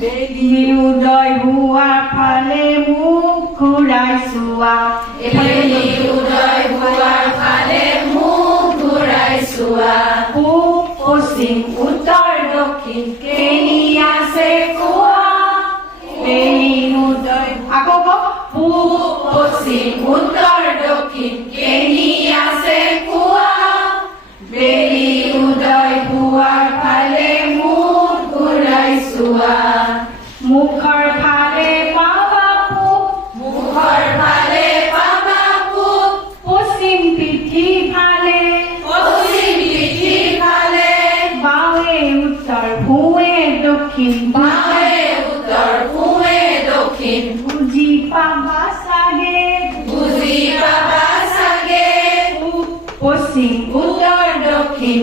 বেলি উদয় হোৱা ফালে মুখ ঘূৰাই চোৱা বেলি উদয় হোৱাৰ ফালে মুখ ঘূৰাই চোৱা পূব পশ্চিম উত্তৰ দক্ষিণ কেনি আছে কোৱা বেলি উদয় আকৌ কওক পূব পশ্চিম উত্তৰ দক্ষিণ কেনি আছে কোৱা বেলি উদয় হোৱাৰ ফালে মুখ ঘূৰাই চোৱা মুখৰ ফালে পাবা পূব মুখৰ ফালে পাবা পূব পশ্চিম পিঠি ফালে পশ্চিম পিঠি ফালে বাৱে উত্তৰ ভূৱে দক্ষিণ বাৱে উত্তৰ পূবে দক্ষিণ বুজি পাবা চাগে বুজি পাবা চাগে পূব পশ্চিম উত্তৰ দক্ষিণ